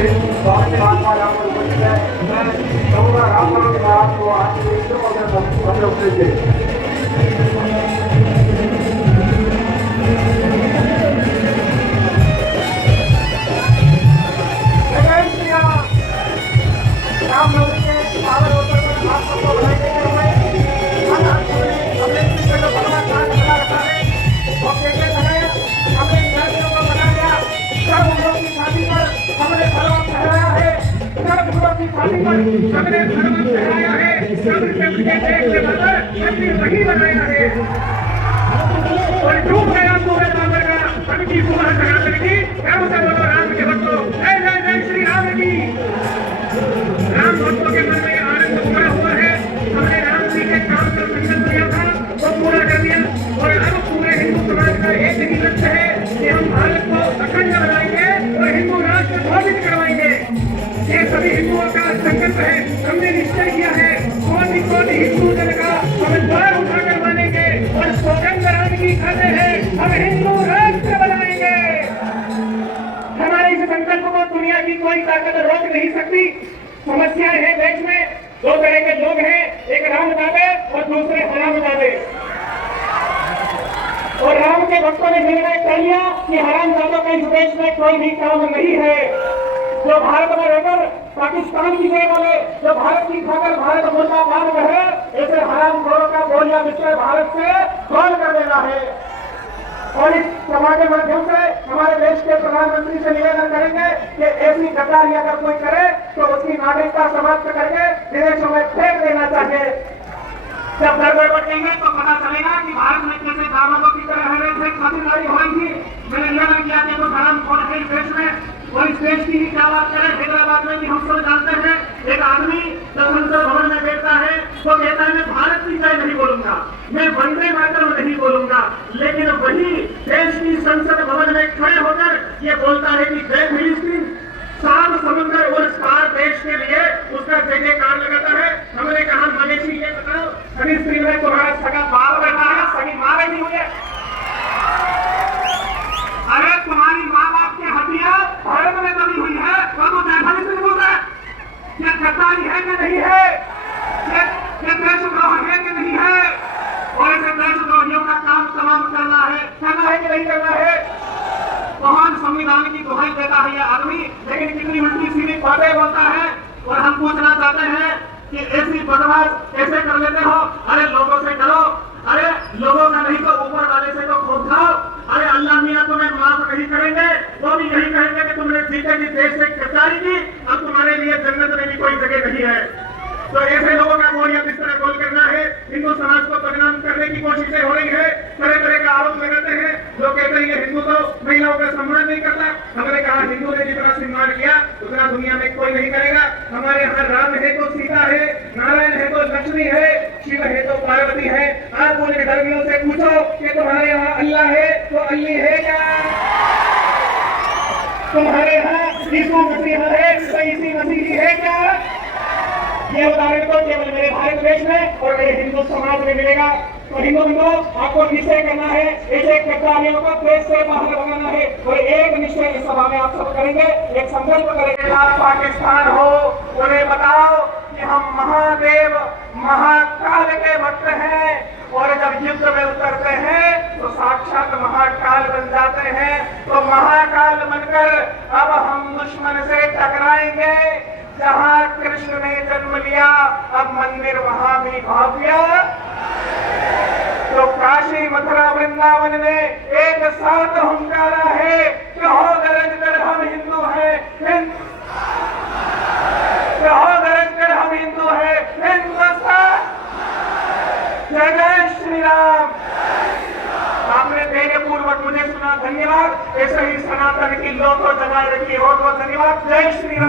स्वामी महात्मा यहाँ पर उपस्थित है। मैं कहूँगा राम राम में आपको आज हम लोग हमने धर्म फैलाया है, वही बनाया है और डूब गया सूरज बाबर का धन की सुबह सनातन की गर्व से बोलो राम के भक्तों, जय जय जय श्री राम की। राम भक्तों के मन में आनंद पूरा हुआ है। हमने राम जी के काम का संकल्प लिया था, वो पूरा कर दिया और अब पूरे हिंदू समाज का एक ही लक्ष्य है कि हम भारत को अखंड बनाएंगे और हिंदू राष्ट्र घोषित करवाएंगे। ये सभी हिंदुओं का संकल्प है। हमने निश्चय किया है कोटि कोटि हिंदू जन का हम द्वार उठाकर मानेंगे और सौगंध राम की खाते हैं, हम हिंदू राष्ट्र बनाएंगे। हमारे इस संकल्प को दुनिया की कोई ताकत रोक नहीं सकती। समस्याएं हैं देश में, दो तरह के लोग हैं, एक राम दावे और दूसरे हराम दावे। और राम के भक्तों ने निर्णय कर लिया कि हराम दादों का इस देश में कोई भी काम नहीं है। जो भारत में रहकर पाकिस्तान की जय बोले, जो भारत की खाकर भारत मुर्दाबाद रहे, ऐसे हराम खोरों का बोलिया विषय भारत से खोल कर देना है। और इस सभा के माध्यम से हमारे देश के प्रधानमंत्री से निवेदन करेंगे कि ऐसी गद्दारी अगर कोई करे तो उसकी नागरिकता समाप्त करके विदेशों में फेंक देना चाहिए। जब घर बैठेंगे तो पता चलेगा कि भारत में कैसे दामादों की तरह रहने से खातिरदारी हो रही थी। मैंने निवेदन किया कि कुछ हराम खोर है इस देश में, और इस देश की ही क्या बात करें। हैदराबाद में भी हम सब जानते हैं, एक आदमी जब संसद भवन में बैठता है तो कहता है मैं भारत की जय नहीं बोलूंगा, मैं वंदे मातरम नहीं बोलूंगा, लेकिन वही देश की संसद भवन में खड़े होकर ये बोलता है कि जय फिलिस्तीन, सात समुद्र और पार देश के लिए उसका जय जयकार लगाता है। हमने कहा मनीषी ये बताओ, फिलिस्तीन में तुम्हारा सगा बाप बैठा है, सगी माँ बैठी हुई है। अरे तुम्हारी माँ बाप की हत्या भारत में कभी हुई है तो जय फिलिस्तीन बोल रहा है। ये गद्दारी है कि नहीं है? ये देशद्रोह है कि नहीं है? और ऐसे देशद्रोहियों का काम तमाम करना है कि नहीं करना है? महान संविधान की दुहाई देता है यह आदमी, लेकिन कितनी उल्टी सीधी बातें बोलता है। और हम पूछना चाहते हैं कि ऐसी बदमाश कैसे कर लेते हो? अरे लोगों से डरो, अरे लोगों का नहीं तो ऊपर वाले से तो खोद खाओ। अरे अल्लाह मियां तुम्हें माफ नहीं करेंगे, वो भी यही कहेंगे कि तुमने जीते जी देश से गद्दारी की, अब तुम्हारे लिए जन्नत में भी कोई जगह नहीं है। तो ऐसे लोगों का बोलिया किस तरह गोल करना है, हिंदू समाज को बदनाम करने की कोशिशें हो रही है, तरह तरह का आरोप लगाते हैं। जो कहते हैं कि हिंदू तो महिलाओं का सम्मान नहीं करता। हमने कहा हिंदू ने जितना सम्मान किया उतना दुनिया में कोई नहीं करेगा। हमारे यहाँ राम है तो सीता है, नारायण है तो लक्ष्मी है, शिव है तो पार्वती है। आप उन धर्मियों से पूछो कि तुम्हारे यहाँ अल्लाह है तो अल्ली है क्या? तुम्हारे यहाँ यीशु मसीह है तो यीशु मसीह है क्या? ये उदाहरण तो केवल मेरे भारत देश में और मेरे हिंदू समाज में मिलेगा। तो हिंदू आपको निश्चय करना है, ऐसे गद्दारियों को देश से बाहर भगाना है। और एक निश्चय इस सभा में आप सब करेंगे, एक संकल्प करेंगे। आप पाकिस्तान हो, उन्हें बताओ कि हम महादेव महाकाल के भक्त हैं, और जब युद्ध में उतरते हैं तो साक्षात महाकाल बन जाते हैं। तो महाकाल बनकर अब हम दुश्मन से टकराएंगे। जहाँ कृष्ण ने जन्म लिया अब मंदिर वहां भी भव्य। तो काशी मथुरा वृंदावन ने एक साथ हुंकारा है कि हो गरज कर हम हिंदू हैं, हो गरज कर हम हिंदू हैं, हिंदुस्तान। जय जय श्री राम। आपने धैर्य पूर्वक मुझे सुना, धन्यवाद। ऐसे ही सनातन की लोगों जगाए रखिए, बहुत बहुत धन्यवाद। जय श्री राम।